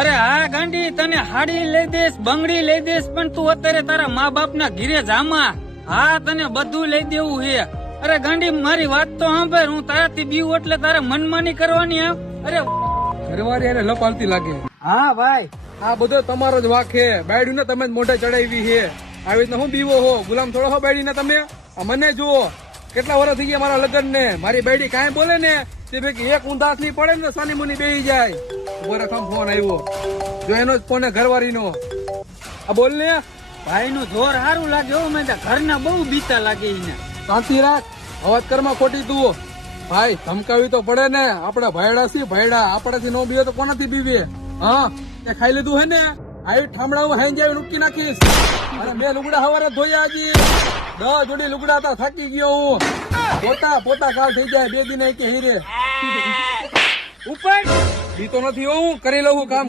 અરે હા ગાંડી, તને હાડી લઈ દઈશ, બંગડી લઈ દઈશ, પણ તું અત્યારે તારા મા બાપ ના ઘીરે જામા. હા, તને બધું લઈ દેવું છે. અરે ગાંડી, મારી વાત તો સાંભળ. હું તારાથી બીવું એટલે તારે મનમાની કરવાની એમ? અરે ઘરવાળી એને લપ આવતી લાગે. હા ભાઈ, આ બધો તમારો જ વાક છે. બાયડી ને તમે જ મોઢે ચડાવી છે. આવી રીતના હું બીવો હો? ગુલામ થોડો હો બાયડી ને તમે? આ મને જુઓ, કેટલા વર્ષ થઈ ગયા મારા લગ્ન ને. મારી બાયડી કાંઈ બોલે ને તે ભેગી એક ઊંધાસ ની પડે ને સાની મુની બેહી જાય. ઉભો ફોન આવ્યો, જો એનો જ ફોન ઘરવાળી નો. આ બોલ ને. ભાઈ નું જોર સારું લાગે હો. મેં ઘરના બહુ બીતા લાગે એને. શાંતિ રાખ, અવાજ કરમાં ખોટી તું. ભાઈ ધમકાવી તો પડે ને. આપડે ભાઈડા છીએ, ભાઈડા. આપડેથી નો બીવે તો કોનાથી બીવે? હા, તે ખાઈ લીધું હે ને? આવી ઠામડા હાઈ જાય ઉટકી નાખીશ. અને બે લુગડા હવારે ધોયા હજી. 10 જોડી લુગડા હતા, થાકી ગયો હું. પોતા કાલ થઈ જાય. 2 દિન કે હીરે ઉપર બીતો નથી હું કરી લઉં કામ.